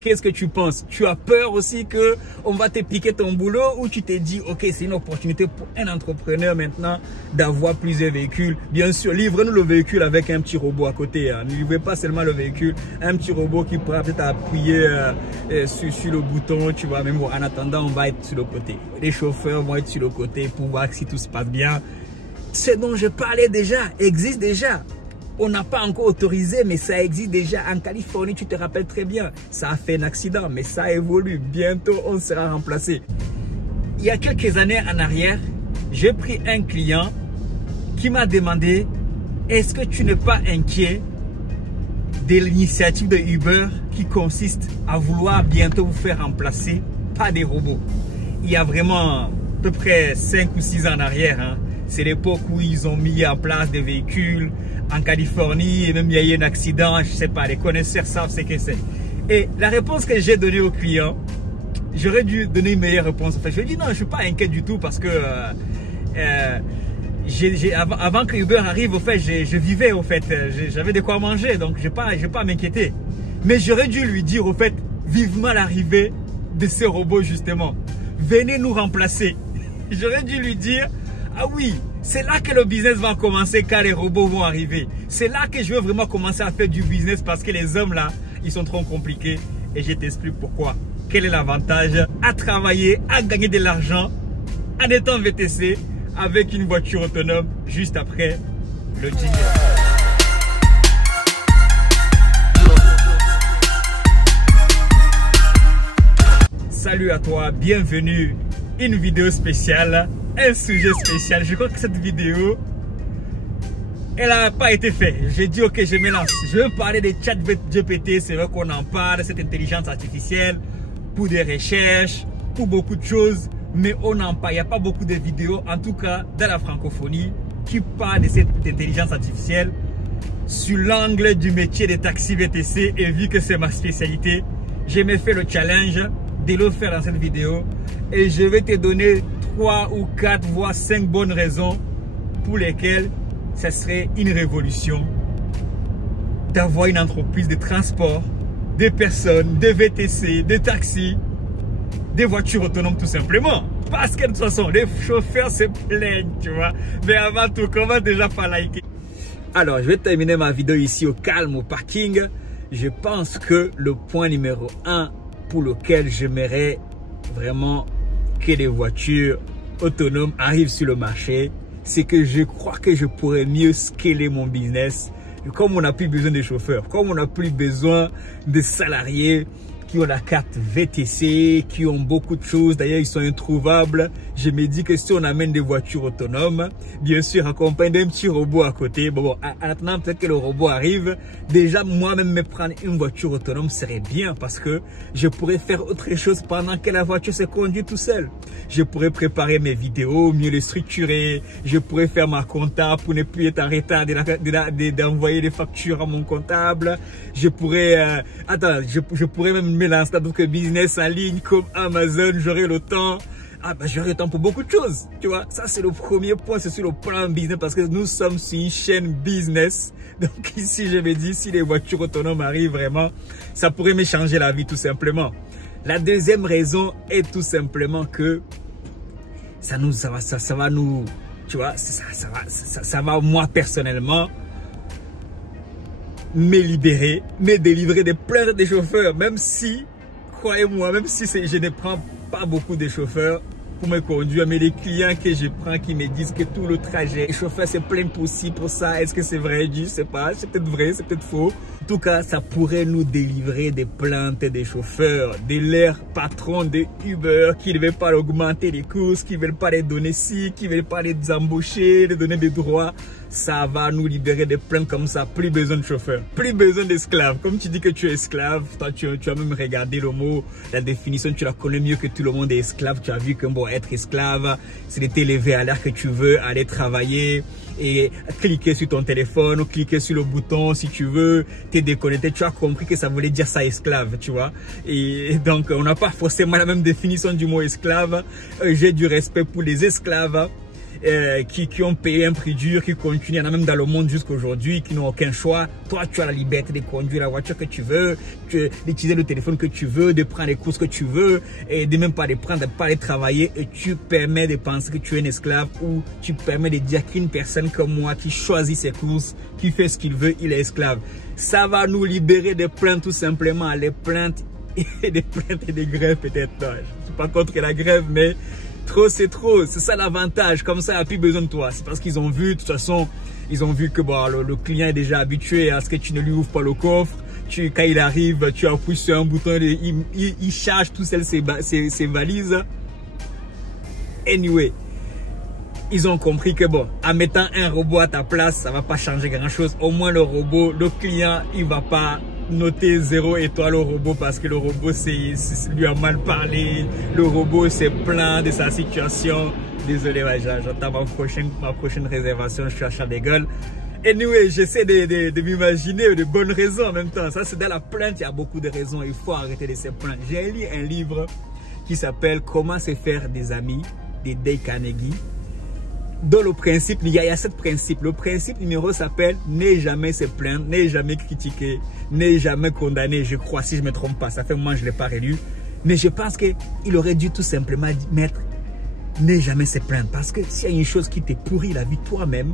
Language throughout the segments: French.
Qu'est-ce que tu penses? Tu as peur aussi que on va te piquer ton boulot ou tu t'es dit, ok, c'est une opportunité pour un entrepreneur maintenant d'avoir plusieurs véhicules. Bien sûr, livre-nous le véhicule avec un petit robot à côté. Hein. Ne livrez pas seulement le véhicule, un petit robot qui pourra peut-être appuyer sur le bouton, tu vois. Même en attendant, on va être sur le côté. Les chauffeurs vont être sur le côté pour voir si tout se passe bien. Ce dont je parlais déjà existe déjà. On n'a pas encore autorisé, mais ça existe déjà. En Californie, tu te rappelles très bien. Ça a fait un accident, mais ça évolue. Bientôt, on sera remplacé. Il y a quelques années en arrière, j'ai pris un client qui m'a demandé « Est-ce que tu n'es pas inquiet de l'initiative de Uber qui consiste à vouloir bientôt vous faire remplacer par des robots ?» Il y a vraiment à peu près 5 ou 6 ans en arrière. Hein. C'est l'époque où ils ont mis en place des véhicules en Californie, et même il y a eu un accident, je sais pas, les connaisseurs savent ce que c'est. Et la réponse que j'ai donnée au client, j'aurais dû donner une meilleure réponse. En fait, je lui ai dit non, je suis pas inquiet du tout parce que avant que Uber arrive, au fait, je vivais, au fait, j'avais de quoi manger, donc je vais pas m'inquiéter. Mais j'aurais dû lui dire, au fait, vivement l'arrivée de ce robot justement. Venez nous remplacer. J'aurais dû lui dire, ah oui, c'est là que le business va commencer quand les robots vont arriver. C'est là que je veux vraiment commencer à faire du business parce que les hommes là, ils sont trop compliqués. Et je t'explique pourquoi. Quel est l'avantage à travailler, à gagner de l'argent en étant VTC avec une voiture autonome juste après le jingle. Salut à toi, bienvenue. Une vidéo spéciale. Un sujet spécial. Je crois que cette vidéo, elle n'a pas été faite. J'ai dit, ok, je me lance. Je veux parler de ChatGPT. C'est vrai qu'on en parle, cette intelligence artificielle, pour des recherches, pour beaucoup de choses. Mais on n'en parle. Il n'y a pas beaucoup de vidéos, en tout cas dans la francophonie, qui parlent de cette intelligence artificielle sur l'angle du métier de taxi VTC. Et vu que c'est ma spécialité, j'ai me fait le challenge de le faire dans cette vidéo. Et je vais te donner 3 ou 4 voire 5 bonnes raisons pour lesquelles ce serait une révolution d'avoir une entreprise de transport, des personnes, des VTC, des taxis, des voitures autonomes tout simplement. Parce que de toute façon, les chauffeurs se plaignent, tu vois. Mais avant tout, comment déjà pas liker? Alors, je vais terminer ma vidéo ici au calme, au parking. Je pense que le point numéro 1 pour lequel j'aimerais vraiment que les voitures autonomes arrivent sur le marché, c'est que je crois que je pourrais mieux scaler mon business. Comme on n'a plus besoin de chauffeurs, comme on n'a plus besoin de salariés qui ont la carte VTC, qui ont beaucoup de choses, d'ailleurs ils sont introuvables. Je me dis que si on amène des voitures autonomes, bien sûr accompagné d'un petit robot à côté, bon, en attendant peut-être que le robot arrive, déjà moi-même me prendre une voiture autonome serait bien parce que je pourrais faire autre chose pendant que la voiture se conduit tout seul. Je pourrais préparer mes vidéos, mieux les structurer, je pourrais faire ma compta pour ne plus être en retard d'envoyer des factures à mon comptable, je pourrais, je pourrais même me lancer dans d'autres business en ligne comme Amazon, j'aurai le temps. Ah ben j'aurai le temps pour beaucoup de choses, tu vois. Ça c'est le premier point, c'est sur le plan business parce que nous sommes sur une chaîne business. Donc ici je me dis si les voitures autonomes arrivent vraiment, ça pourrait me changer la vie tout simplement. La deuxième raison est tout simplement que ça va nous, tu vois, ça va moi personnellement me libérer, me délivrer des plaintes des chauffeurs, même si, croyez-moi, même si je ne prends pas beaucoup de chauffeurs pour me conduire, mais les clients que je prends qui me disent que tout le trajet, les chauffeurs se plaignent pour ci, pour ça, est-ce que c'est vrai? Je sais pas, c'est peut-être vrai, c'est peut-être faux. En tout cas, ça pourrait nous délivrer des plaintes des chauffeurs, de leurs patrons de Uber qui ne veulent pas augmenter les courses, qui ne veulent pas les donner ci, qui ne veulent pas les embaucher, les donner des droits. Ça va nous libérer des plaintes comme ça. Plus besoin de chauffeur, plus besoin d'esclaves. Comme tu dis que tu es esclave, toi tu as même regardé le mot, la définition, tu la connais mieux que tout le monde est esclave. Tu as vu que bon, être esclave, c'est de t'élever à l'heure que tu veux, aller travailler et cliquer sur ton téléphone ou cliquer sur le bouton si tu veux, te déconnecter. Tu as compris que ça voulait dire ça, esclave, tu vois. Et donc on n'a pas forcément la même définition du mot esclave. J'ai du respect pour les esclaves. qui ont payé un prix dur, qui continuent, il y en a même dans le monde jusqu'à aujourd'hui, qui n'ont aucun choix. Toi, tu as la liberté de conduire la voiture que tu veux, d'utiliser le téléphone que tu veux, de prendre les courses que tu veux, et de même pas les prendre, de pas aller travailler, et tu permets de penser que tu es un esclave, ou tu permets de dire qu'une personne comme moi qui choisit ses courses, qui fait ce qu'il veut, il est esclave. Ça va nous libérer des plaintes tout simplement, les plaintes et des plaintes et des grèves peut-être. Non, je suis pas contre la grève, mais trop c'est trop, c'est ça l'avantage, comme ça il n'y a plus besoin de toi. C'est parce qu'ils ont vu, de toute façon, ils ont vu que bon, le client est déjà habitué à ce que tu ne lui ouvres pas le coffre. Quand il arrive, tu appuies sur un bouton, il charge tout seul ses valises. Anyway, ils ont compris que bon, en mettant un robot à ta place, ça va pas changer grand chose. Au moins le robot, le client, il va pas noter 0 étoile au robot parce que le robot lui a mal parlé, le robot s'est plaint de sa situation. Désolé, ouais, j'attends ma prochaine réservation, je suis à Charles de Gaulle. Anyway, j'essaie de m'imaginer de bonnes raisons en même temps. Ça, c'est dans la plainte, il y a beaucoup de raisons, il faut arrêter de se plaindre. J'ai lu un livre qui s'appelle Comment se faire des amis de Dale Carnegie. Dans le principe, il y a 7 principes. Le principe numéro s'appelle ne jamais se plaindre, ne jamais critiquer, ne jamais condamner. Je crois, si je ne me trompe pas, ça fait un moment que je ne l'ai pas relu. Mais je pense qu'il aurait dû tout simplement mettre ne jamais se plaindre. Parce que s'il y a une chose qui te pourrit la vie toi-même,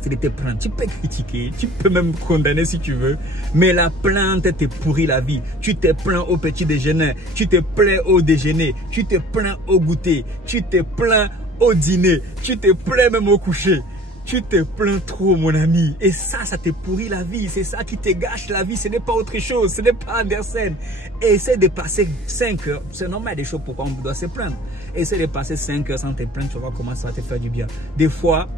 c'est de te plaindre. Tu peux critiquer, tu peux même condamner si tu veux, mais la plainte te pourrit la vie. Tu te plains au petit déjeuner, tu te plains au déjeuner, tu te plains au goûter, tu te plains au dîner, tu te plains même au coucher. Tu te plains trop, mon ami. Et ça te pourrit la vie. C'est ça qui te gâche la vie. Ce n'est pas autre chose. Ce n'est pas Andersen. Essaie de passer 5 heures. C'est normal des choses pourquoi on doit se plaindre. Essaie de passer 5 heures sans te plaindre. Tu vas voir comment ça va te faire du bien. Des fois,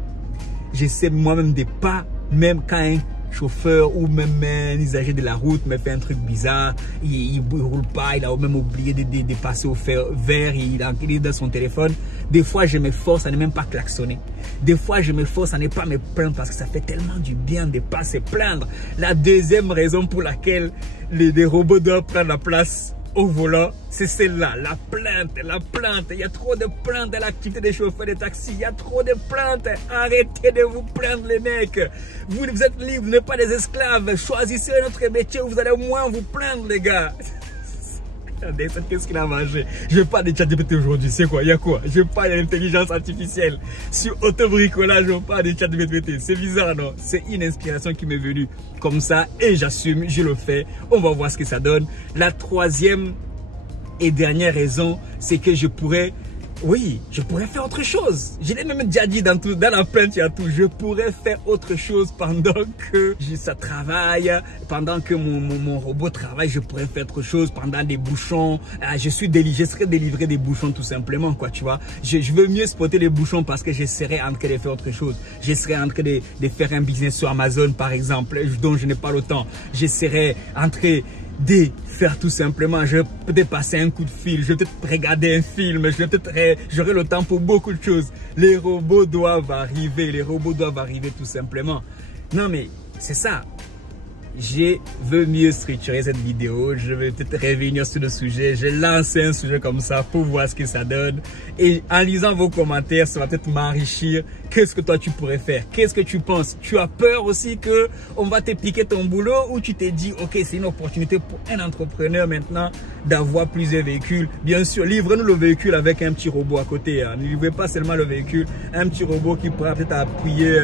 j'essaie moi-même de pas, même quand un chauffeur ou même un usager de la route me fait un truc bizarre, il ne roule pas, il a même oublié de passer au fer vert, il est dans son téléphone. Des fois, je m'efforce à ne même pas klaxonner. Des fois, je m'efforce à ne pas me plaindre parce que ça fait tellement du bien de ne pas se plaindre. La deuxième raison pour laquelle les robots doivent prendre la place au volant, c'est celle-là, la plainte, la plainte. Il y a trop de plaintes dans l'activité des chauffeurs de taxi. Il y a trop de plaintes. Arrêtez de vous plaindre, les mecs. Vous êtes libres, vous n'êtes pas des esclaves. Choisissez un autre métier où vous allez au moins vous plaindre, les gars. Qu'est-ce qu'il a mangé? Je parle de ChatGPT aujourd'hui, c'est quoi? Il y a quoi? Je parle de l'intelligence artificielle. Sur autobricolage, on parle de ChatGPT. C'est bizarre, non? C'est une inspiration qui m'est venue comme ça et j'assume, je le fais. On va voir ce que ça donne. La troisième et dernière raison, c'est que je pourrais faire autre chose. Je l'ai même déjà dit dans la plainte, il y a tout. Je pourrais faire autre chose pendant que ça travaille, pendant que mon robot travaille, je pourrais faire autre chose pendant des bouchons. Je serais délivré des bouchons tout simplement, quoi, tu vois. Je veux mieux spotter les bouchons parce que je serais en train de faire autre chose. Je serais en train de faire un business sur Amazon, par exemple, dont je n'ai pas le temps. Je serais en train de faire tout simplement, je vais peut-être passer un coup de fil, je vais peut-être regarder un film, j'aurai le temps pour beaucoup de choses. Les robots doivent arriver tout simplement. Non mais c'est ça. Je veux mieux structurer cette vidéo, je vais peut-être revenir sur le sujet, je lance un sujet comme ça pour voir ce que ça donne. Et en lisant vos commentaires, ça va peut-être m'enrichir. Qu'est-ce que toi tu pourrais faire? Qu'est-ce que tu penses? Tu as peur aussi que on va te piquer ton boulot ou tu t'es dit, ok, c'est une opportunité pour un entrepreneur maintenant d'avoir plusieurs véhicules. Bien sûr, livrez-nous le véhicule avec un petit robot à côté. Hein. Ne livrez pas seulement le véhicule, un petit robot qui pourra peut-être appuyer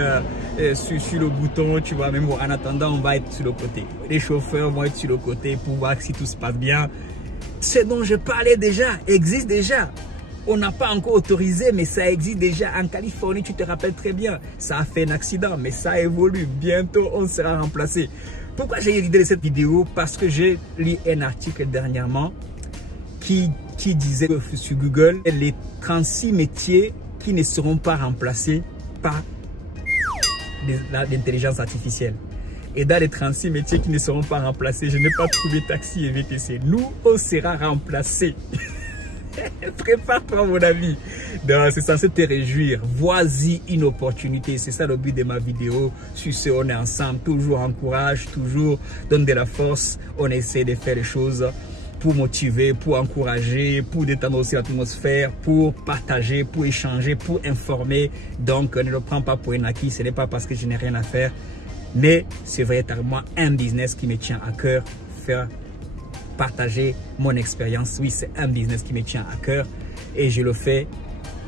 sur le bouton, tu vois. Même en attendant, on va être sur le côté. Les chauffeurs vont être sur le côté pour voir si tout se passe bien. Ce dont je parlais déjà existe déjà. On n'a pas encore autorisé, mais ça existe déjà. En Californie, tu te rappelles très bien. Ça a fait un accident, mais ça évolue. Bientôt, on sera remplacé. Pourquoi j'ai eu l'idée de cette vidéo? Parce que j'ai lu un article dernièrement qui disait que sur Google, les 36 métiers qui ne seront pas remplacés par l'intelligence artificielle. Et dans les 36 métiers qui ne seront pas remplacés, je n'ai pas trouvé taxi et VTC. Nous, on sera remplacés. Prépare-toi, mon ami. C'est censé te réjouir. Voici une opportunité. C'est ça le but de ma vidéo. Sur ce, on est ensemble. Toujours encourage, toujours donne de la force. On essaie de faire les choses pour motiver, pour encourager, pour détendre aussi l'atmosphère, pour partager, pour échanger, pour informer. Donc, ne le prends pas pour un acquis, ce n'est pas parce que je n'ai rien à faire, mais c'est véritablement un business qui me tient à cœur, faire partager mon expérience. Oui, c'est un business qui me tient à cœur et je le fais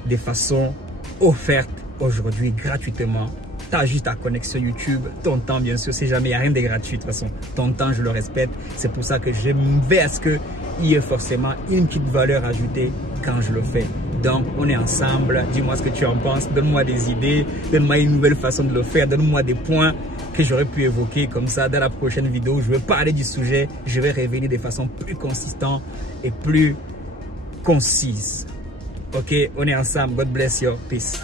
de façon offerte aujourd'hui gratuitement. Tu as juste ta connexion YouTube, ton temps bien sûr, si jamais il n'y a rien de gratuit de toute façon. Ton temps, je le respecte. C'est pour ça que je vais à ce qu'il y ait forcément une petite valeur ajoutée quand je le fais. Donc, on est ensemble. Dis-moi ce que tu en penses. Donne-moi des idées. Donne-moi une nouvelle façon de le faire. Donne-moi des points que j'aurais pu évoquer. Comme ça, dans la prochaine vidéo, je vais parler du sujet. Je vais revenir de façon plus consistante et plus concise. Ok, on est ensemble. God bless you. Peace.